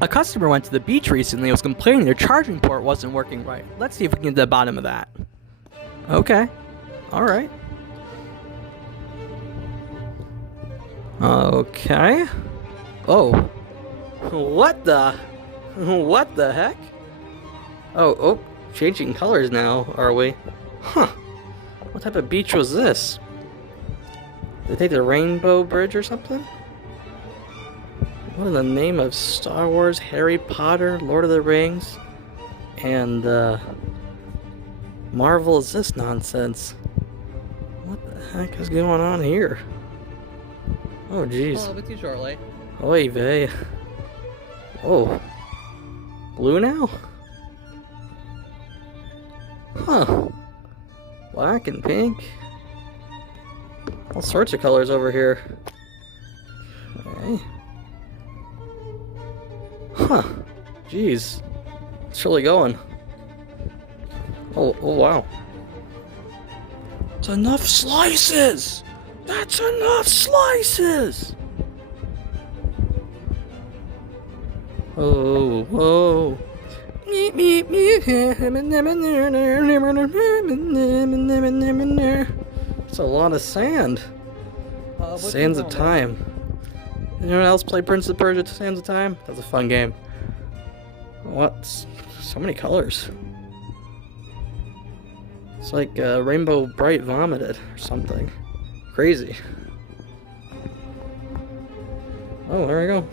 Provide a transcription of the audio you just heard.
A customer went to the beach recently and was complaining their charging port wasn't working right. Let's see if we can get to the bottom of that. Okay. Alright. Okay. Oh. What the? What the heck? Oh, changing colors now, are we? Huh. What type of beach was this? Did they take the Rainbow Bridge or something? What in the name of Star Wars, Harry Potter, Lord of the Rings, and Marvel is this nonsense? What the heck is going on here? Oh jeez. I'll with you shortly. Oy vey. Whoa. Blue now? Huh. Black and pink. All sorts of colors over here. Okay. Huh. Jeez. It's really going. Oh wow. It's enough slices! That's enough slices! Oh, whoa. It's a lot of sand. Sands of Time. Anyone else play Prince of Persia Sands of Time? That's a fun game. What? So many colors. It's like Rainbow Bright vomited or something. Crazy. Oh, there we go.